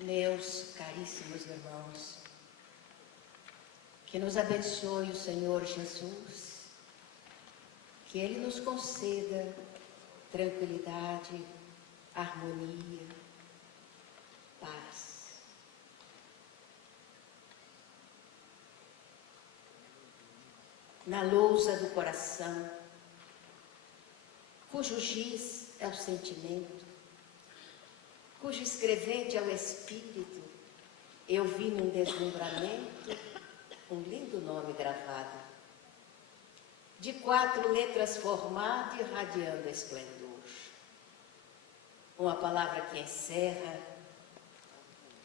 Meus caríssimos irmãos, que nos abençoe o Senhor Jesus, que Ele nos conceda tranquilidade, harmonia, paz. Na lousa do coração, cujo giz é o sentimento, cujo escrevente é o espírito, eu vi num deslumbramento um lindo nome gravado, de 4 letras formado e irradiando esplendor. Uma palavra que encerra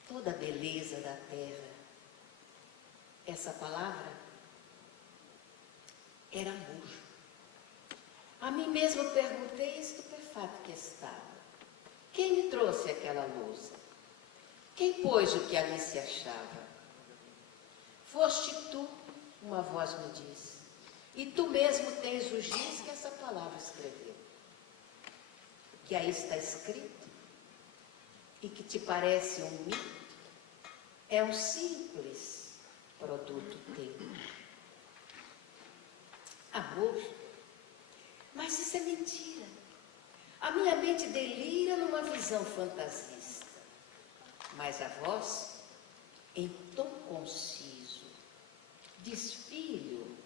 toda a beleza da terra. Essa palavra era amor. A mim mesmo perguntei, estupefato que estava, quem me trouxe aquela lousa? Quem pôs o que ali se achava? Foste tu, uma voz me disse, e tu mesmo tens o giz que essa palavra escreveu. O que aí está escrito, e que te parece um mito, é um simples produto teu. Amor? Mas isso é mentira. A minha mente delira numa visão fantasista. Mas a voz, em tom conciso, diz: filho,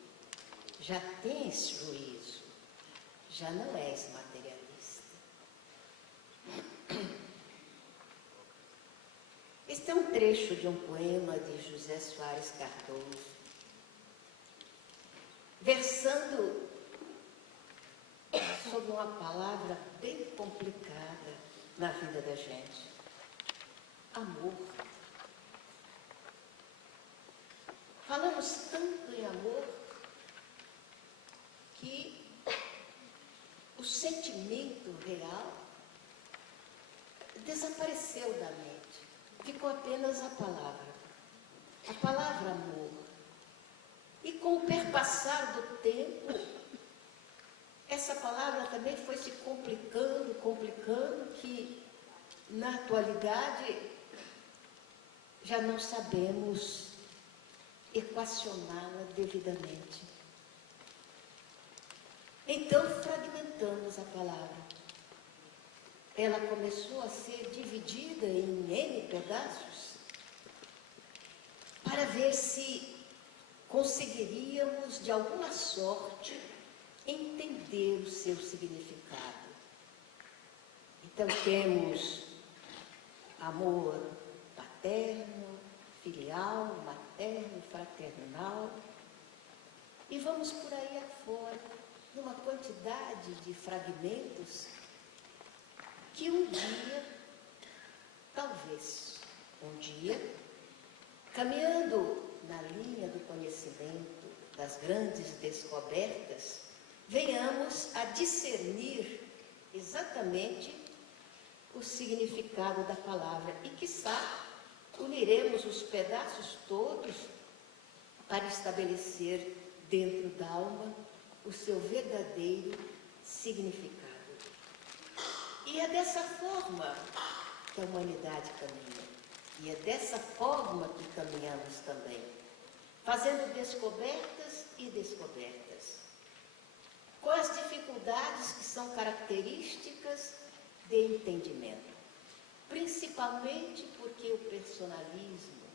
já tens juízo, já não és materialista. Este é um trecho de um poema de José Soares Cardoso, versando sobre uma palavra bem complicada na vida da gente: amor. Falamos tanto em amor que o sentimento real desapareceu da mente, ficou apenas a palavra amor. E com o perpassar do tempo, essa palavra também foi se complicando, que na atualidade já não sabemos equacioná-la devidamente. Então fragmentamos a palavra. Ela começou a ser dividida em N pedaços para ver se conseguiríamos, de alguma sorte, entender o seu significado. Então temos amor paterno, filial, materno, fraternal, e vamos por aí afora, numa quantidade de fragmentos que um dia, talvez um dia, caminhando na linha do conhecimento, das grandes descobertas, venhamos a discernir exatamente o significado da palavra e, quiçá, uniremos os pedaços todos para estabelecer dentro da alma o seu verdadeiro significado. E é dessa forma que a humanidade caminha. E é dessa forma que caminhamos também, fazendo descobertas e descobertas, com as dificuldades que são características de entendimento, principalmente porque o personalismo,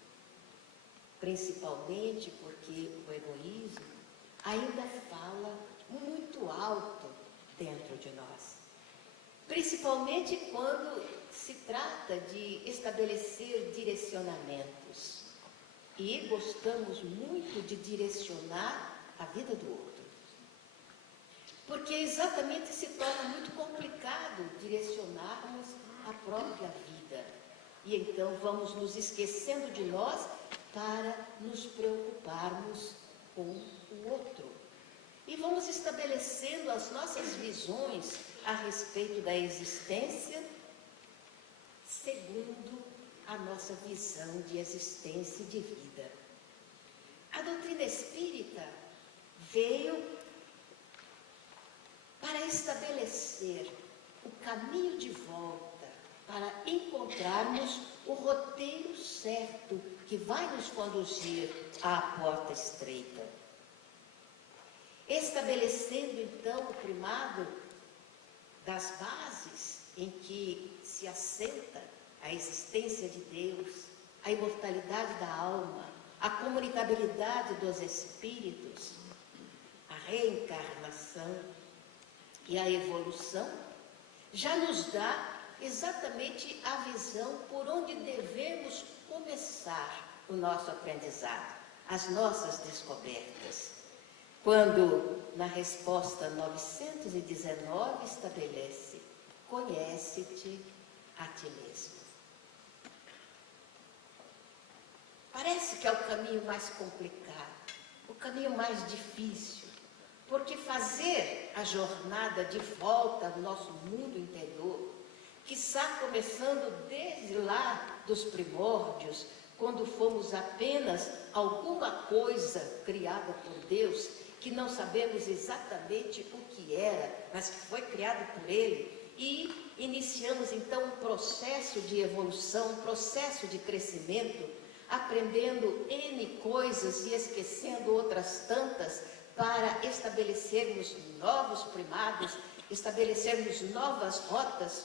principalmente porque o egoísmo ainda fala muito alto dentro de nós, principalmente quando se trata de estabelecer direcionamentos, e gostamos muito de direcionar a vida do outro, porque exatamente se torna muito complicado direcionarmos a própria vida, e então vamos nos esquecendo de nós para nos preocuparmos com o outro, e vamos estabelecendo as nossas visões a respeito da existência segundo a nossa visão de existência e de vida. A doutrina espírita veio para estabelecer caminho de volta para encontrarmos o roteiro certo que vai nos conduzir à porta estreita. Estabelecendo então o primado das bases em que se assenta a existência de Deus, a imortalidade da alma, a comunicabilidade dos espíritos, a reencarnação e a evolução, já nos dá exatamente a visão por onde devemos começar o nosso aprendizado, as nossas descobertas. Quando, na resposta 919, estabelece: conhece-te a ti mesmo. Parece que é o caminho mais complicado, o caminho mais difícil, porque fazer a jornada de volta ao nosso mundo interior, que está começando desde lá dos primórdios, quando fomos apenas alguma coisa criada por Deus, que não sabemos exatamente o que era, mas que foi criado por Ele, e iniciamos então um processo de evolução, um processo de crescimento, aprendendo N coisas e esquecendo outras tantas, para estabelecermos novos primados, estabelecermos novas rotas.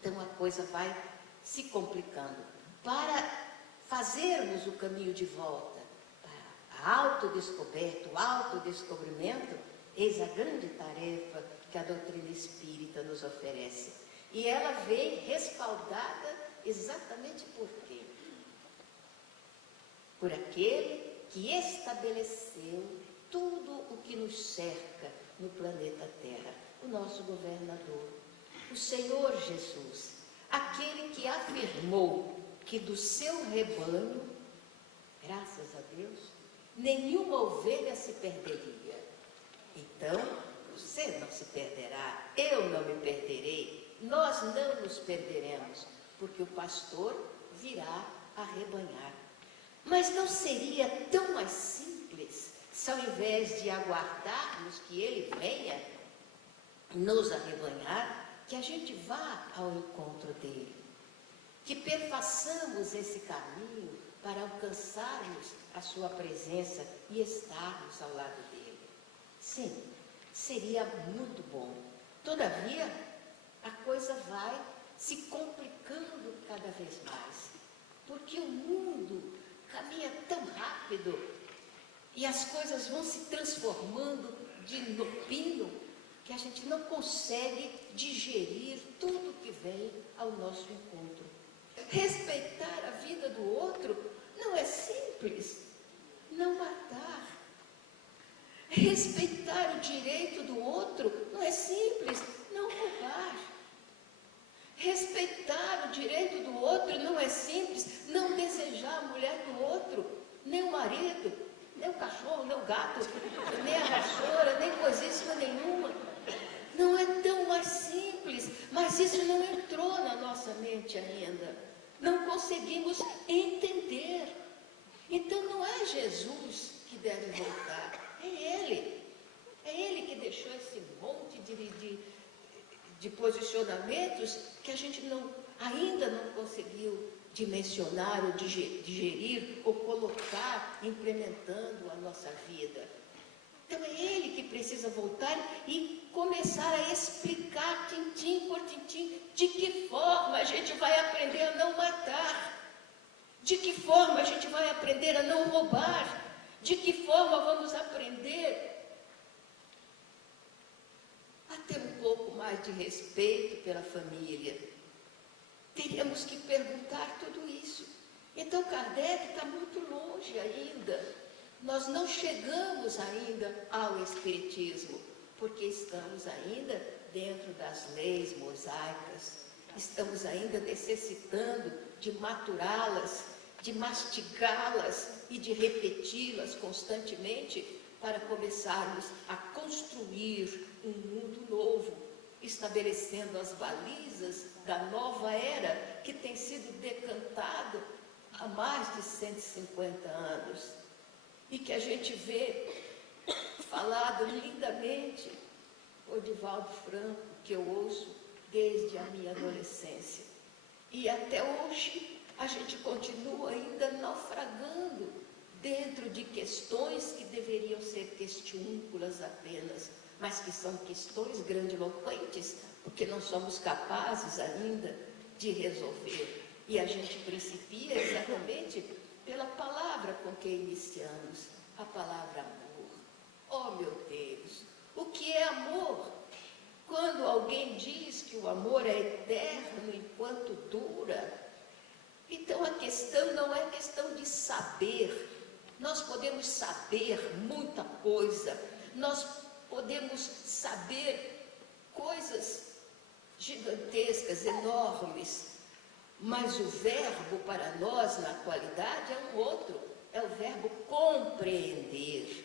Então a coisa vai se complicando. Para fazermos o caminho de volta, para a autodescoberta, o autodescobrimento, eis a grande tarefa que a doutrina espírita nos oferece. E ela vem respaldada exatamente por quê? Por aquele que estabeleceu tudo o que nos cerca no planeta Terra, o nosso governador, o Senhor Jesus, aquele que afirmou que do seu rebanho, graças a Deus, nenhuma ovelha se perderia. Então, você não se perderá, eu não me perderei, nós não nos perderemos, porque o pastor virá arrebanhar. Mas não seria tão mais simples se, ao invés de aguardarmos que ele venha nos arrebanhar, que a gente vá ao encontro dele, que perfaçamos esse caminho para alcançarmos a sua presença e estarmos ao lado dele? Sim, seria muito bom. Todavia, a coisa vai se complicando cada vez mais, porque o mundo caminha tão rápido e as coisas vão se transformando no pino, que a gente não consegue digerir tudo que vem ao nosso encontro. Respeitar a vida do outro não é simples. Não matar. Respeitar o direito do outro não é simples. Não roubar. Respeitar o direito do outro não é simples. Não desejar a mulher do outro, nem o marido, nem o cachorro, nem o gato, nem a vassoura, nem coisíssima nenhuma. Não é tão mais simples, mas isso não entrou na nossa mente ainda. Não conseguimos entender. Então não é Jesus que deve voltar, é Ele. É Ele que deixou esse monte de posicionamentos que a gente ainda não conseguiu dimensionar ou digerir ou colocar, implementando a nossa vida. Então é Ele que precisa voltar e começar a explicar, tintim por tintim, de que forma a gente vai aprender a não matar, de que forma a gente vai aprender a não roubar, de que forma vamos aprender a ter um pouco mais de respeito pela família. Teríamos que perguntar tudo isso. Então Kardec está muito longe ainda. Nós não chegamos ainda ao Espiritismo, porque estamos ainda dentro das leis mosaicas, estamos ainda necessitando de maturá-las, de mastigá-las e de repeti-las constantemente para começarmos a construir um mundo novo, estabelecendo as balizas da nova era que tem sido decantado há mais de 150 anos. E que a gente vê falado lindamente, o Divaldo Franco, que eu ouço desde a minha adolescência. E até hoje a gente continua ainda naufragando dentro de questões que deveriam ser questiúnculas apenas, mas que são questões grandiloquentes, porque não somos capazes ainda de resolver. E a gente principia exatamente pela palavra com que iniciamos, a palavra amor. Oh, meu Deus, o que é amor? Quando alguém diz que o amor é eterno enquanto dura, então a questão não é questão de saber. Nós podemos saber muita coisa, nós podemos saber coisas gigantescas, enormes, mas o verbo para nós na atualidade é um outro, é o verbo compreender.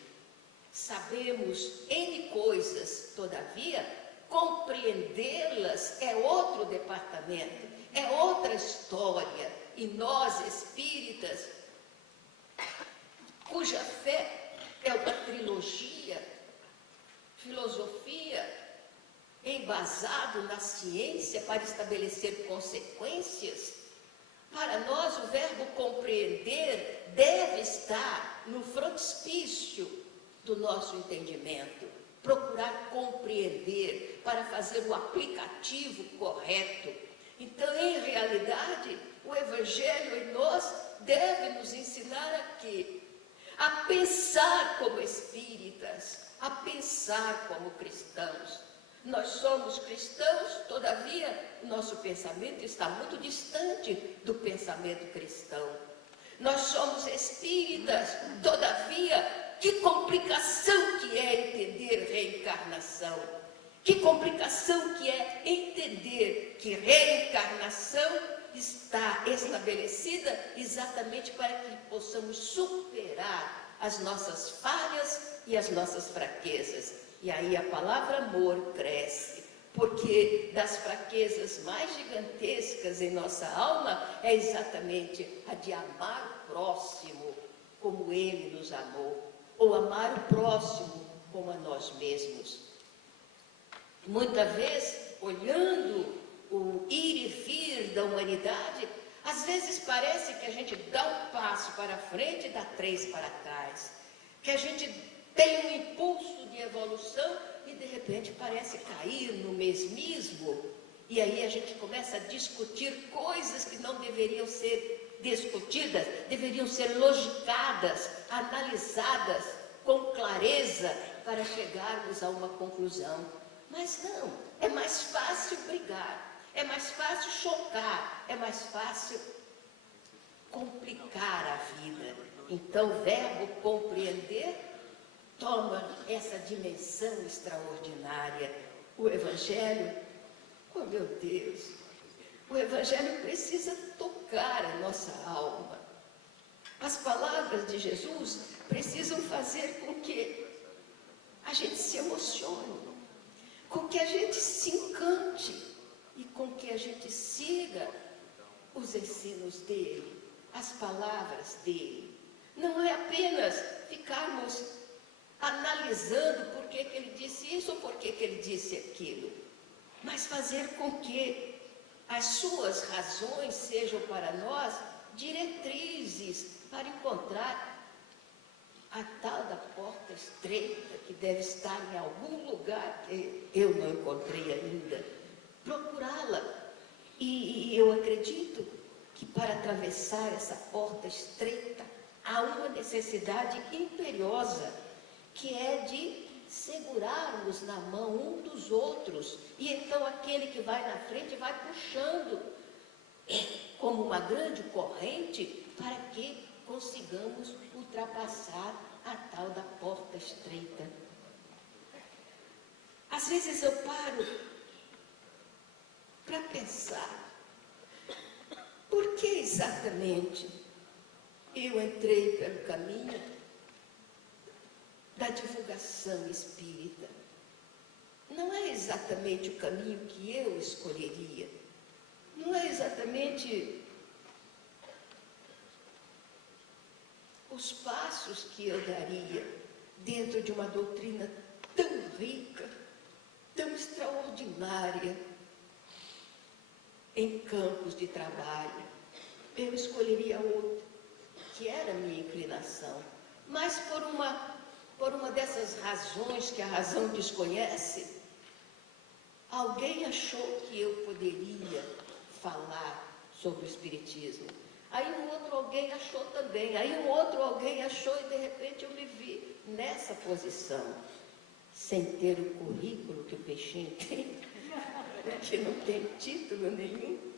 Sabemos N coisas, todavia, compreendê-las é outro departamento, é outra história. E nós, espíritas, cuja fé é uma trilogia, filosofia, embasado na ciência para estabelecer consequências, para nós o verbo compreender deve estar no frontispício do nosso entendimento, procurar compreender para fazer o aplicativo correto. Então, em realidade, o Evangelho em nós deve nos ensinar aqui a pensar como espíritas, a pensar como cristãos. Nós somos cristãos, todavia, nosso pensamento está muito distante do pensamento cristão. Nós somos espíritas, todavia, que complicação que é entender reencarnação. Que complicação que é entender que reencarnação está estabelecida exatamente para que possamos superar as nossas falhas e as nossas fraquezas. E aí a palavra amor cresce, porque das fraquezas mais gigantescas em nossa alma é exatamente a de amar o próximo como ele nos amou, ou amar o próximo como a nós mesmos. Muitas vezes, olhando o ir e vir da humanidade, às vezes parece que a gente dá um passo para frente e dá 3 para trás, que a gente tem um impulso de evolução e de repente parece cair no mesmismo, e aí a gente começa a discutir coisas que não deveriam ser discutidas, deveriam ser logicadas, analisadas com clareza para chegarmos a uma conclusão. Mas não, é mais fácil brigar, é mais fácil chocar, é mais fácil complicar a vida. Então o verbo compreender toma essa dimensão extraordinária. O Evangelho, oh meu Deus, o Evangelho precisa tocar a nossa alma. As palavras de Jesus precisam fazer com que a gente se emocione, com que a gente se encante e com que a gente siga os ensinos dele, as palavras dele. Não é apenas ficarmos analisando por que ele disse isso ou por que ele disse aquilo, mas fazer com que as suas razões sejam para nós diretrizes para encontrar a tal da porta estreita que deve estar em algum lugar que eu não encontrei ainda. Procurá-la. E eu acredito que para atravessar essa porta estreita há uma necessidade imperiosa, que é de segurarmos na mão um dos outros. E então aquele que vai na frente vai puxando como uma grande corrente para que consigamos ultrapassar a tal da porta estreita. Às vezes eu paro para pensar, por que exatamente eu entrei pelo caminho da divulgação espírita? Não é exatamente o caminho que eu escolheria, não é exatamente os passos que eu daria dentro de uma doutrina tão rica, tão extraordinária, em campos de trabalho, eu escolheria outro, que era a minha inclinação. Mas por uma dessas razões que a razão desconhece, alguém achou que eu poderia falar sobre o Espiritismo. Aí um outro alguém achou também, aí um outro alguém achou e de repente eu me vi nessa posição, sem ter o currículo que o peixinho tem, porque não tem título nenhum,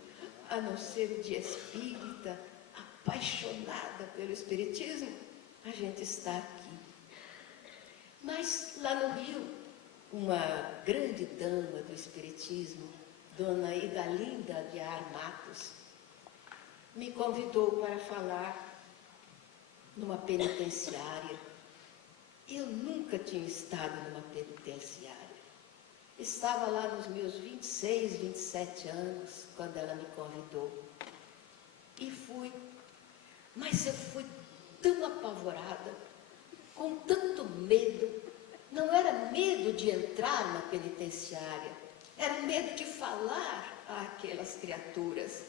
a não ser o de espírita, apaixonada pelo Espiritismo. A gente está aqui. Mas lá no Rio, uma grande dama do Espiritismo, Dona Idalinda Aguiar Matos, me convidou para falar numa penitenciária. Eu nunca tinha estado numa penitenciária. Estava lá nos meus 26, 27 anos, quando ela me convidou. E fui. Mas eu fui tão apavorada, com tanto medo. Não era medo de entrar na penitenciária, era medo de falar àquelas criaturas.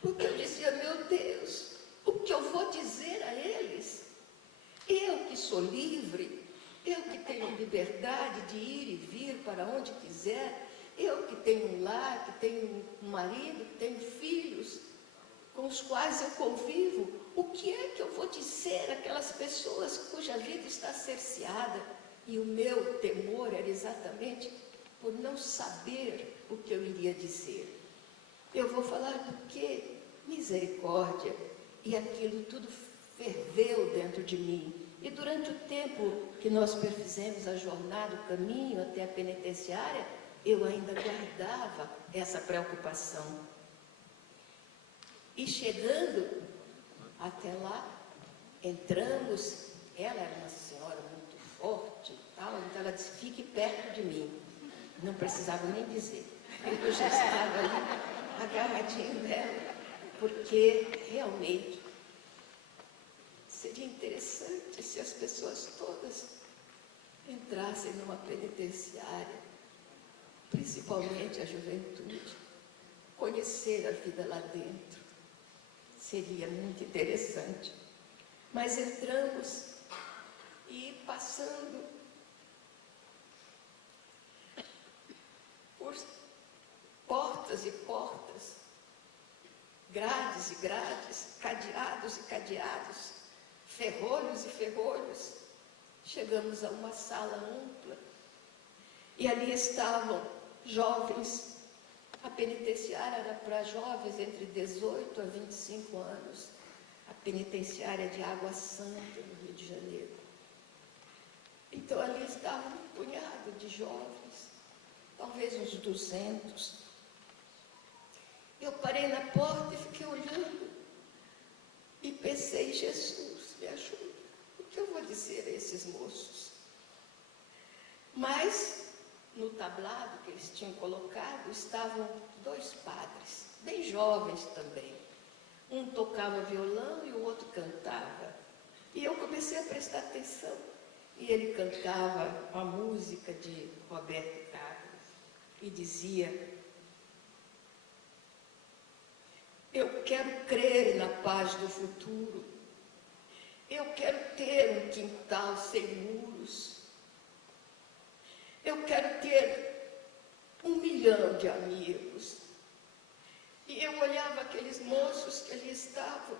Porque eu dizia, meu Deus, o que eu vou dizer a eles? Eu que sou livre, eu que tenho liberdade de ir e vir para onde quiser, eu que tenho um lar, que tenho um marido, que tenho filhos com os quais eu convivo, o que é que eu vou dizer àquelas pessoas cuja vida está cerceada? E o meu temor era exatamente por não saber o que eu iria dizer. Eu vou falar do quê? Misericórdia. E aquilo tudo ferveu dentro de mim. E durante o tempo que nós perfizemos a jornada, o caminho até a penitenciária, eu ainda guardava essa preocupação. E chegando até lá, entramos, ela era uma senhora muito forte, tal, então ela disse, fique perto de mim. Não precisava nem dizer. Eu já estava ali, agarradinho nela, porque realmente seria interessante se as pessoas todas entrassem numa penitenciária, principalmente a juventude, conhecer a vida lá dentro. Seria muito interessante. Mas entramos e passando por portas e portas, grades e grades, cadeados e cadeados, ferrolhos e ferrolhos, chegamos a uma sala ampla e ali estavam jovens. A penitenciária era para jovens entre 18 a 25 anos, a penitenciária de Água Santa, no Rio de Janeiro. Então ali estava um punhado de jovens, talvez uns 200. Eu parei na porta e fiquei olhando e pensei, Jesus, me ajuda, o que eu vou dizer a esses moços? Mas no tablado que eles tinham colocado, estavam 2 padres, bem jovens também. Um tocava violão e o outro cantava. E eu comecei a prestar atenção. E ele cantava a música de Roberto Carlos e dizia, eu quero crer na paz do futuro. Eu quero ter um quintal sem muros. Eu quero ter 1 milhão de amigos. E eu olhava aqueles moços que ali estavam.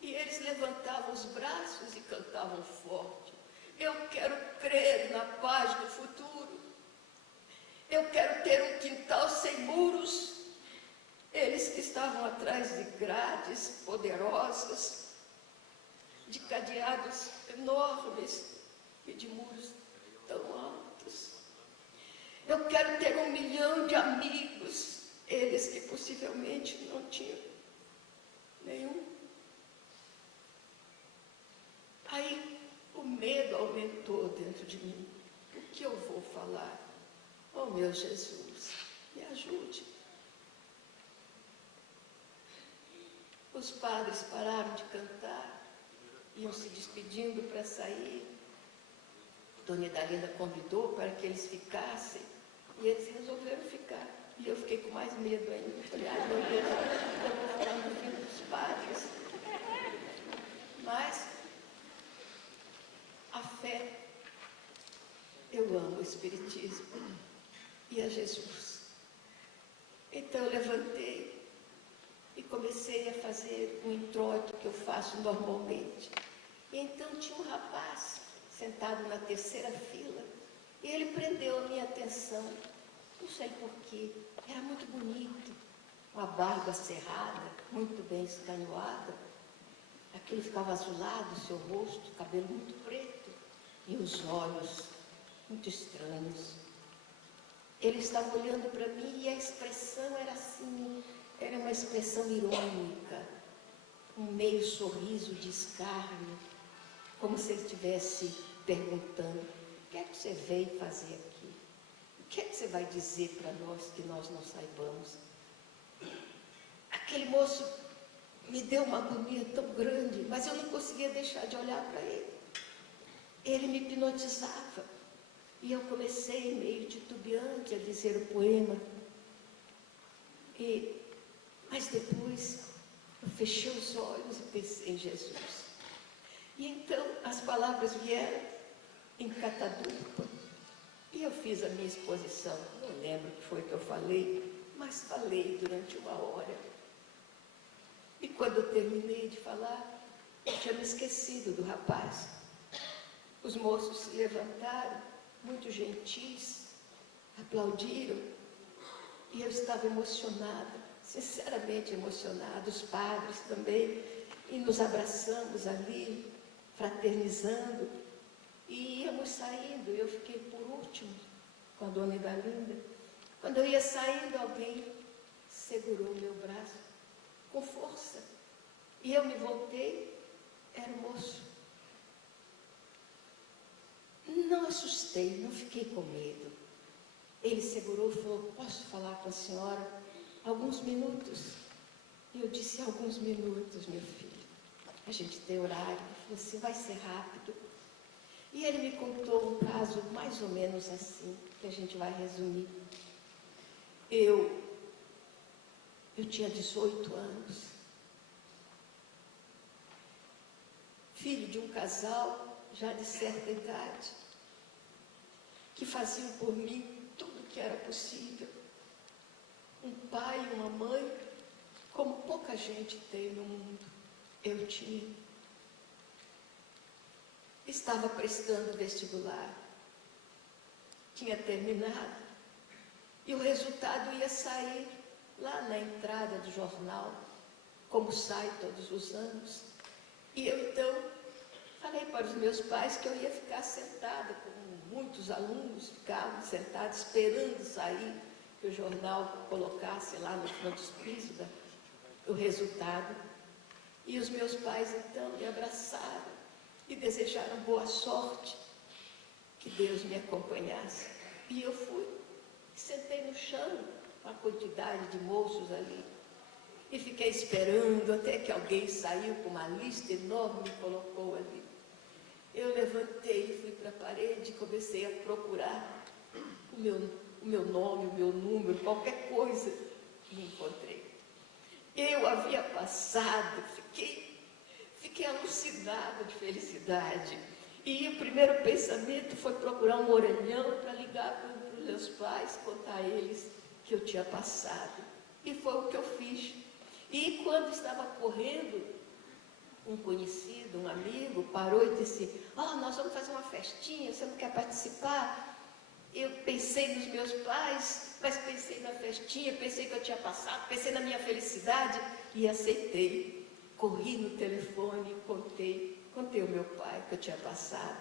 E eles levantavam os braços e cantavam forte. Eu quero crer na paz do futuro. Eu quero ter um quintal sem muros. Eles que estavam atrás de grades poderosas, de cadeados enormes, e de muros tão altos. Eu quero ter 1 milhão de amigos, eles que possivelmente não tinham nenhum. Aí o medo aumentou dentro de mim. O que eu vou falar? Oh, meu Jesus, me ajude. Os padres pararam de cantar, iam se despedindo para sair. Dona Idalinda convidou para que eles ficassem, e eles resolveram ficar. E eu fiquei mais medo ainda. Eu falei, ai meu Deus, eu vou falar no fim dos padres. Mas a fé, eu amo o Espiritismo e a Jesus. Então eu levantei e comecei a fazer um introito que eu faço normalmente. E então tinha um rapaz sentado na terceira fila e ele prendeu a minha atenção. Não sei porquê, era muito bonito, uma barba cerrada, muito bem escanhoada. Aquilo ficava azulado, o seu rosto, cabelo muito preto e os olhos muito estranhos. Ele estava olhando para mim e a expressão era assim, era uma expressão irônica, um meio sorriso de escárnio, como se ele estivesse perguntando: o que é que você veio fazer aqui? O que é que você vai dizer para nós que nós não saibamos? Aquele moço me deu uma agonia tão grande, mas eu não conseguia deixar de olhar para ele. Ele me hipnotizava. E eu comecei, meio titubeante, a dizer o poema. Mas depois, eu fechei os olhos e pensei em Jesus. E então, as palavras vieram em catadupa. E eu fiz a minha exposição. Não lembro o que foi que eu falei, mas falei durante 1 hora. E quando eu terminei de falar, eu tinha me esquecido do rapaz. Os moços se levantaram, muito gentis, aplaudiram, e eu estava emocionada, sinceramente emocionada, os padres também, e nos abraçamos ali, fraternizando, e íamos saindo. Eu fiquei por último com a dona Idalinda. Quando eu ia saindo, alguém segurou meu braço com força, e eu me voltei, era o moço. Não assustei, não fiquei com medo. Ele segurou e falou: posso falar com a senhora alguns minutos? E eu disse: alguns minutos, meu filho. A gente tem horário. Ele falou assim: vai ser rápido. E ele me contou um caso mais ou menos assim, que a gente vai resumir. Eu tinha 18 anos, filho de um casal já de certa idade, que faziam por mim tudo o que era possível. Um pai e uma mãe, como pouca gente tem no mundo, eu tinha. Estava prestando vestibular, tinha terminado, e o resultado ia sair lá na entrada do jornal, como sai todos os anos. E eu então falei para os meus pais que eu ia ficar sentada, como muitos alunos ficavam sentados esperando sair, que o jornal colocasse lá no frontispício o resultado. E os meus pais então me abraçaram e desejaram boa sorte, que Deus me acompanhasse. E eu fui, sentei no chão, uma quantidade de moços ali, e fiquei esperando até que alguém saiu com uma lista enorme e colocou ali. Eu levantei, fui para a parede e comecei a procurar o meu nome, o meu número, qualquer coisa, e encontrei. Eu havia passado, fiquei alucinada de felicidade. E o primeiro pensamento foi procurar um orelhão para ligar para os meus pais, contar a eles que eu tinha passado. E foi o que eu fiz. E quando estava correndo, um conhecido, um amigo, parou e disse: nós vamos fazer uma festinha, você não quer participar? Eu pensei nos meus pais, mas pensei na festinha, pensei que eu tinha passado, pensei na minha felicidade e aceitei. Corri no telefone, contei ao meu pai que eu tinha passado.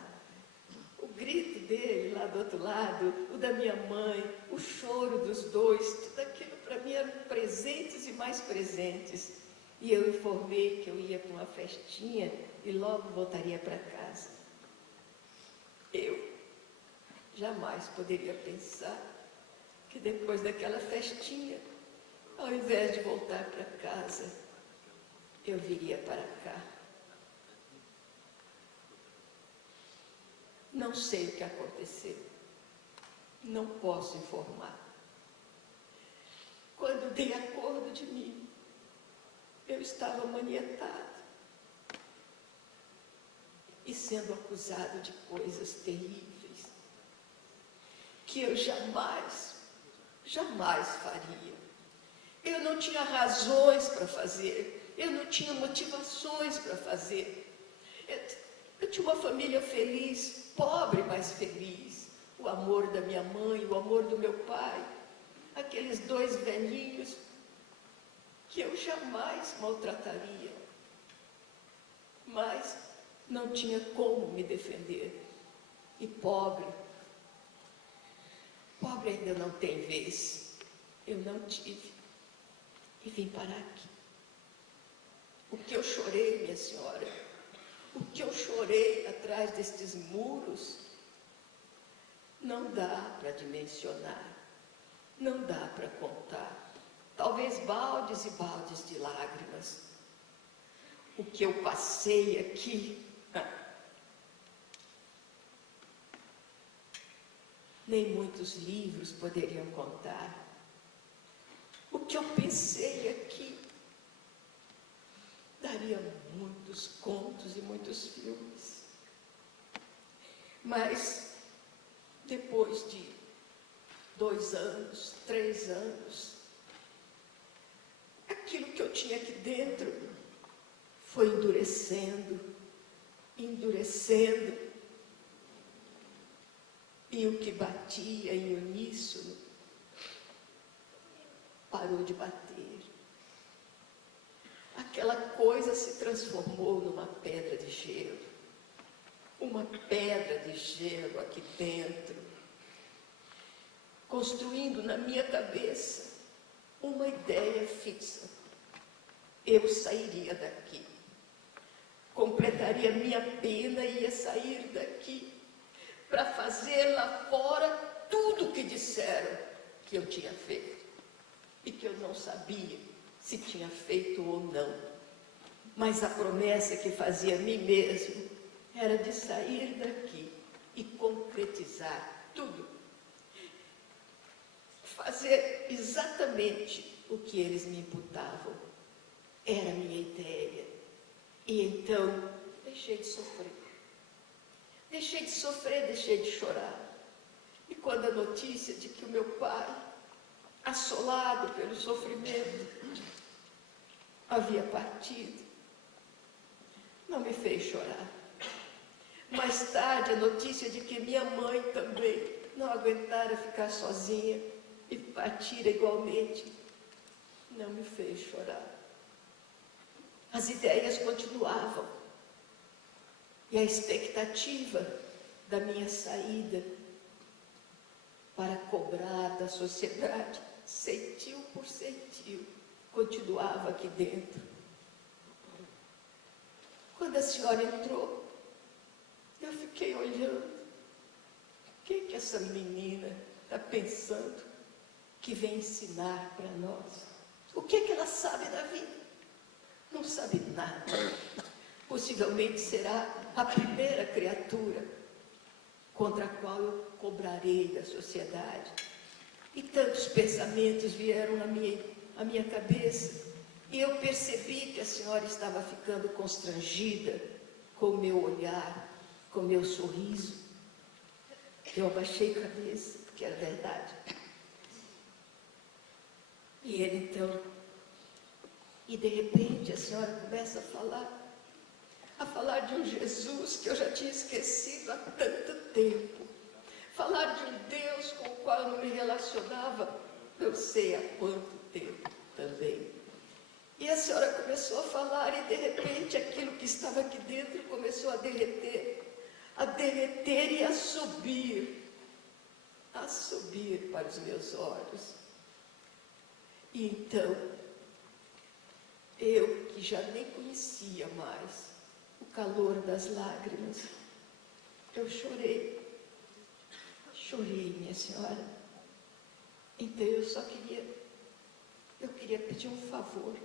O grito dele lá do outro lado, o da minha mãe, o choro dos dois, tudo aquilo para mim eram presentes e mais presentes. E eu informei que eu ia para uma festinha e logo voltaria para casa. Eu jamais poderia pensar que depois daquela festinha, ao invés de voltar para casa, eu viria para cá. Não sei o que aconteceu. Não posso informar. quando dei acordo de mim, eu estava manietado e sendo acusado de coisas terríveis que eu jamais faria. Eu não tinha razões para fazer, eu não tinha motivações para fazer. Eu tinha uma família feliz, pobre, mas feliz. O amor da minha mãe, o amor do meu pai, aqueles 2 velhinhos que eu jamais maltrataria. Mas não tinha como me defender. E pobre ainda não tem vez. Eu não tive. E vim parar aqui. O que eu chorei, minha senhora, o que eu chorei atrás destes muros, não dá para dimensionar, não dá para contar. Talvez baldes e baldes de lágrimas. O que eu passei aqui, nem muitos livros poderiam contar. O que eu pensei aqui, daria muitos contos e muitos filmes. Mas, depois de 2 anos, 3 anos, aquilo que eu tinha aqui dentro foi endurecendo, e o que batia em uníssono parou de bater. Aquela coisa se transformou numa pedra de gelo. Uma pedra de gelo aqui dentro, construindo na minha cabeça uma ideia fixa. Eu sairia daqui, completaria minha pena e ia sair daqui para fazer lá fora tudo o que disseram que eu tinha feito e que eu não sabia se tinha feito ou não. Mas a promessa que fazia a mim mesmo era de sair daqui e concretizar tudo. Fazer exatamente o que eles me imputavam. Era a minha ideia. E então, deixei de sofrer. Deixei de chorar. E quando a notícia de que o meu pai, assolado pelo sofrimento, havia partido, não me fez chorar. Mais tarde, a notícia de que minha mãe também não aguentara ficar sozinha e partira igualmente, não me fez chorar. As ideias continuavam. E a expectativa da minha saída para cobrar da sociedade, centil por centil, continuava aqui dentro. Quando a senhora entrou, eu fiquei olhando. O que essa menina está pensando que vem ensinar para nós? O que ela sabe da vida? Não sabe nada. Possivelmente será a primeira criatura contra a qual eu cobrarei da sociedade. E tantos pensamentos vieram à minha cabeça, e eu percebi que a senhora estava ficando constrangida com o meu olhar, com o meu sorriso. Eu abaixei a cabeça, que era verdade. E ele então, e de repente a senhora começa a falar de um Jesus que eu já tinha esquecido há tanto tempo. Falar de um Deus com o qual eu não me relacionava, não sei há quanto tempo também. E a senhora começou a falar e de repente aquilo que estava aqui dentro começou a derreter e a subir para os meus olhos. E então, eu que já nem conhecia mais o calor das lágrimas, eu chorei, minha senhora. Então eu queria pedir um favor,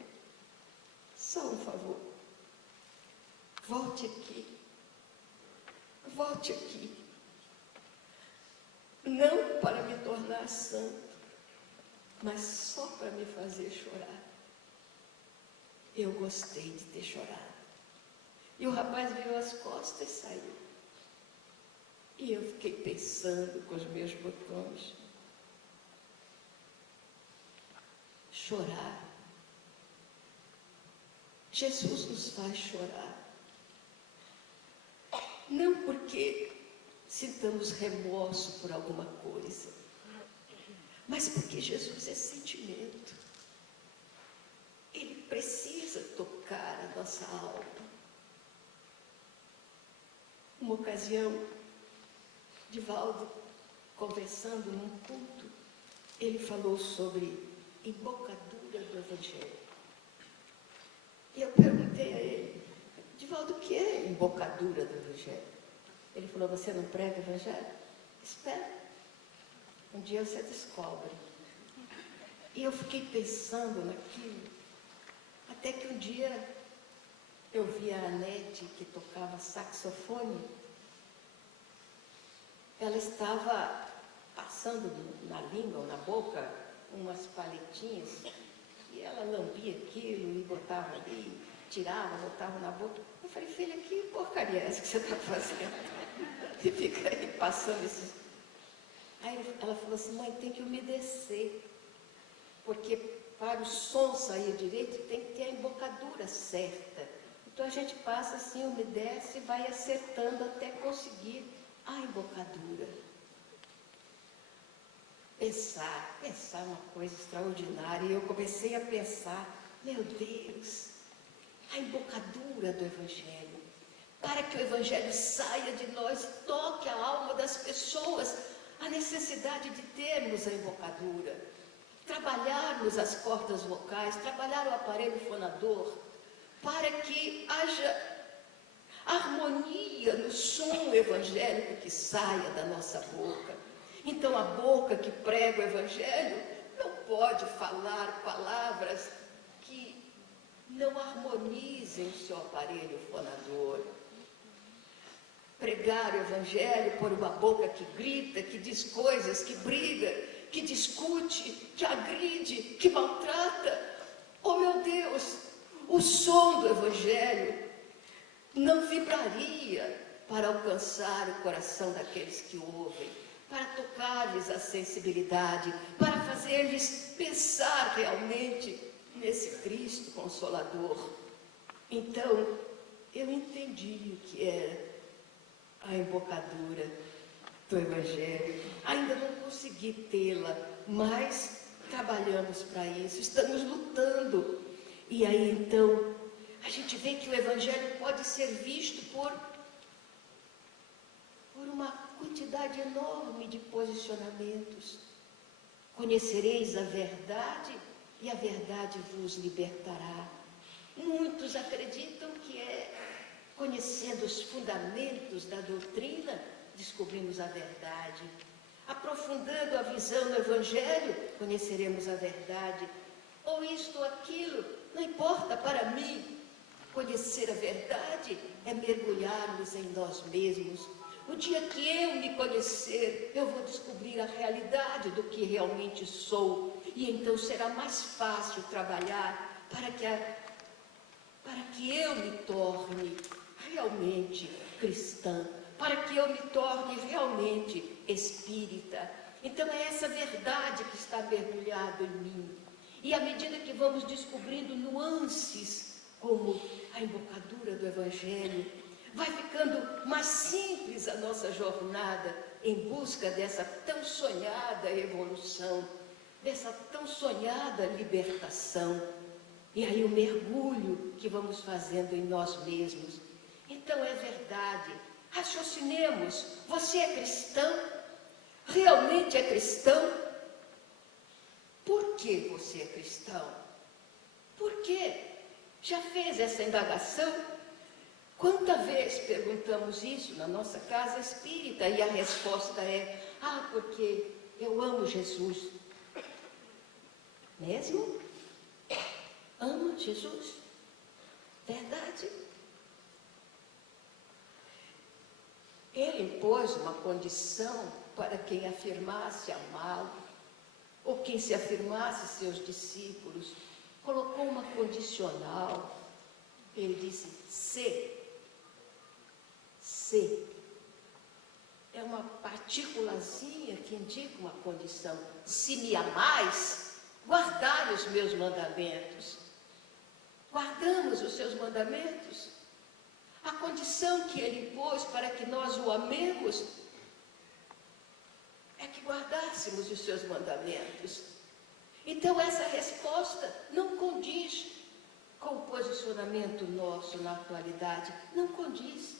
só um favor. Volte aqui, não para me tornar santo, mas só para me fazer chorar. Eu gostei de ter chorado. E o rapaz virou as costas e saiu. E eu fiquei pensando com os meus botões. Chorar. Jesus nos faz chorar. Não porque sintamos remorso por alguma coisa, mas porque Jesus é sentimento. Ele precisa tocar a nossa alma. Uma ocasião, Divaldo, conversando num culto, ele falou sobre embocadura do Evangelho. E eu perguntei a ele, Divaldo, o que é embocadura do Evangelho? Ele falou, você não prega Evangelho? Espera, um dia você descobre. E eu fiquei pensando naquilo, até que um dia eu vi a Anete, que tocava saxofone. Ela estava passando na língua ou na boca umas paletinhas, e ela lambia aquilo e botava ali, tirava, botava na boca. Eu falei, filha, que porcaria é essa que você está fazendo? E fica aí passando esses... Aí ela falou assim, mãe, tem que umedecer, porque para o som sair direito tem que ter a embocadura certa. Então a gente passa assim, umedece e vai acertando até conseguir a embocadura. Pensar é uma coisa extraordinária. E eu comecei a pensar, meu Deus, a embocadura do Evangelho. Para que o Evangelho saia de nós e toque a alma das pessoas, a necessidade de termos a embocadura. Trabalharmos as cordas vocais, trabalhar o aparelho fonador, para que haja harmonia no som evangélico que saia da nossa boca. Então a boca que prega o Evangelho não pode falar palavras que não harmonizem o seu aparelho fonador. Pregar o Evangelho por uma boca que grita, que diz coisas, que briga, que discute, que agride, que maltrata. Oh meu Deus, o som do Evangelho não vibraria para alcançar o coração daqueles que ouvem, para tocar-lhes a sensibilidade, para fazer-lhes pensar realmente nesse Cristo Consolador. Então, eu entendi o que era a embocadura do Evangelho. Ainda não consegui tê-la, mas trabalhamos para isso, estamos lutando. E aí, então, a gente vê que o Evangelho pode ser visto por uma quantidade enorme de posicionamentos. Conhecereis a verdade e a verdade vos libertará. Muitos acreditam que é conhecendo os fundamentos da doutrina, descobrimos a verdade. Aprofundando a visão do Evangelho, conheceremos a verdade. Ou isto ou aquilo, não importa para mim. Conhecer a verdade é mergulharmos em nós mesmos. O dia que eu me conhecer, eu vou descobrir a realidade do que realmente sou. E então será mais fácil trabalhar para que eu me torne realmente cristã, para que eu me torne realmente espírita. Então é essa verdade que está mergulhada em mim. E à medida que vamos descobrindo nuances, como a embocadura do Evangelho, vai ficando mais simples a nossa jornada em busca dessa tão sonhada evolução, dessa tão sonhada libertação. E aí o mergulho que vamos fazendo em nós mesmos. Então é verdade, raciocinemos, você é cristão? Realmente é cristão? Por que você é cristão? Por quê? Já fez essa indagação? Quanta vez perguntamos isso na nossa casa espírita e a resposta é, porque eu amo Jesus. Mesmo? Ama Jesus? Verdade? Ele impôs uma condição para quem afirmasse amá-lo. ou quem se afirmasse seus discípulos, colocou uma condicional. Ele disse, se. É uma partículazinha que indica uma condição. Se me amais, guardai os meus mandamentos. Guardamos os seus mandamentos? A condição que ele pôs para que nós o amemos é que guardássemos os seus mandamentos. Então essa resposta não condiz com o posicionamento nosso na atualidade. Não condiz.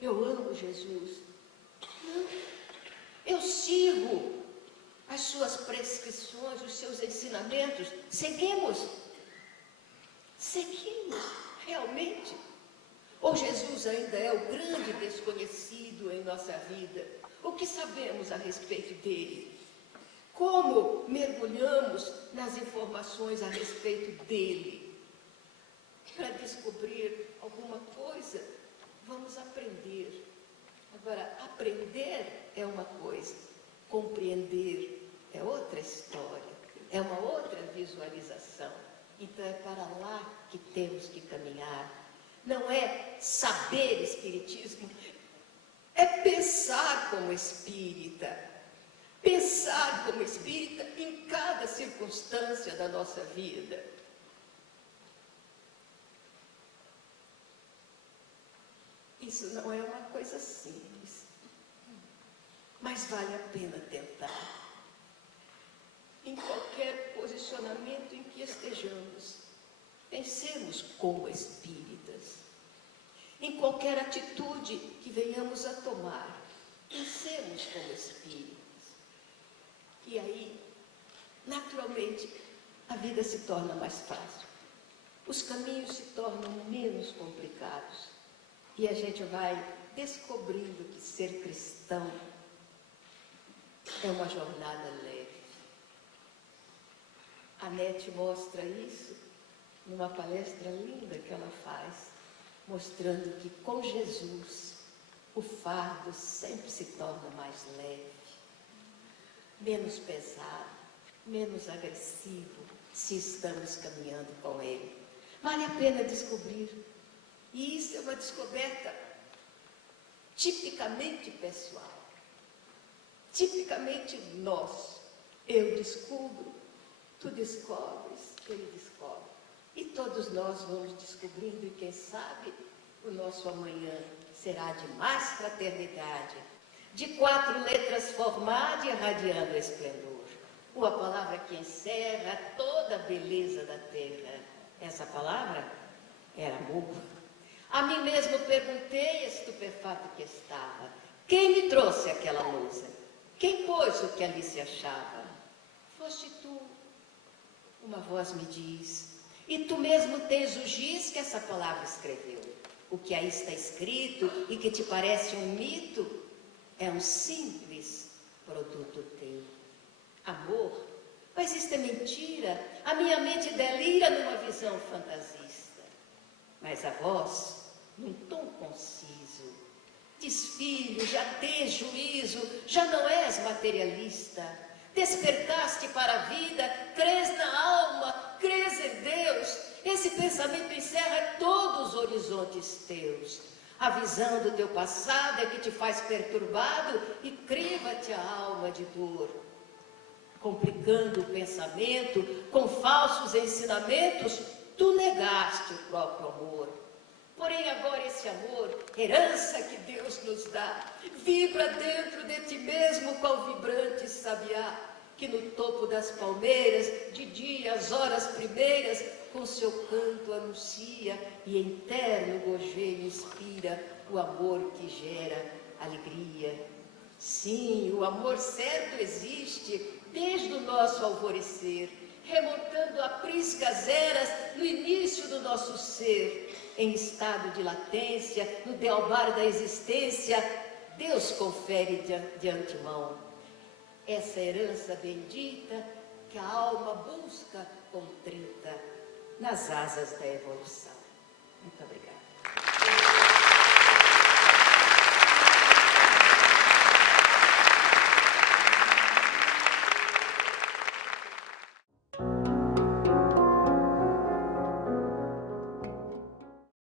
Eu amo Jesus. Não. Eu sigo as suas prescrições, os seus ensinamentos. Seguimos, realmente. Ou Jesus ainda é o grande desconhecido em nossa vida? O que sabemos a respeito dele? Como mergulhamos nas informações a respeito dele? Para descobrir alguma coisa, vamos aprender. Agora, aprender é uma coisa, compreender é outra história, é uma outra visualização. Então é para lá que temos que caminhar. Não é saber espiritismo, é pensar como espírita. Pensar como espírita em cada circunstância da nossa vida. Isso não é uma coisa simples, mas vale a pena tentar. Em qualquer posicionamento em que estejamos, pensemos como espíritas. Em qualquer atitude que venhamos a tomar, pensemos como espíritas. E aí, naturalmente, a vida se torna mais fácil. Os caminhos se tornam menos complicados. E a gente vai descobrindo que ser cristão é uma jornada leve. A Nete mostra isso numa palestra linda que ela faz, mostrando que com Jesus o fardo sempre se torna mais leve, menos pesado, menos agressivo, se estamos caminhando com Ele. Vale a pena descobrir. E isso é uma descoberta tipicamente pessoal, tipicamente nosso. Eu descubro, tu descobres, ele descobre. E todos nós vamos descobrindo, e quem sabe o nosso amanhã será de mais fraternidade, de 4 letras formada e irradiando esplendor. Uma palavra que encerra toda a beleza da terra. Essa palavra era amor. A mim mesmo perguntei, estupefato que estava, quem me trouxe aquela lousa? Quem pôs o que ali se achava? Foste tu, uma voz me diz, e tu mesmo tens o giz que essa palavra escreveu. O que aí está escrito e que te parece um mito é um simples produto teu. Amor? Mas isto é mentira. A minha mente delira numa visão fantasista. Mas a voz, num tom conciso, diz, filho, já tens juízo, já não és materialista. Despertaste para a vida, crês na alma, crês em Deus. Esse pensamento encerra todos os horizontes teus. A visão do teu passado é que te faz perturbado e criva-te a alma de dor. Complicando o pensamento com falsos ensinamentos, tu negaste o próprio amor. Porém agora esse amor, herança que Deus nos dá, vibra dentro de ti mesmo qual vibrante sabiá, que no topo das palmeiras, de dia, às horas primeiras, com seu canto anuncia e em terno gorjeio inspira o amor que gera alegria. Sim, o amor certo existe desde o nosso alvorecer, remontando a priscas eras no início do nosso ser, em estado de latência, no dealbar da existência, Deus confere de antemão essa herança bendita que a alma busca contrita nas asas da evolução. Muito obrigada.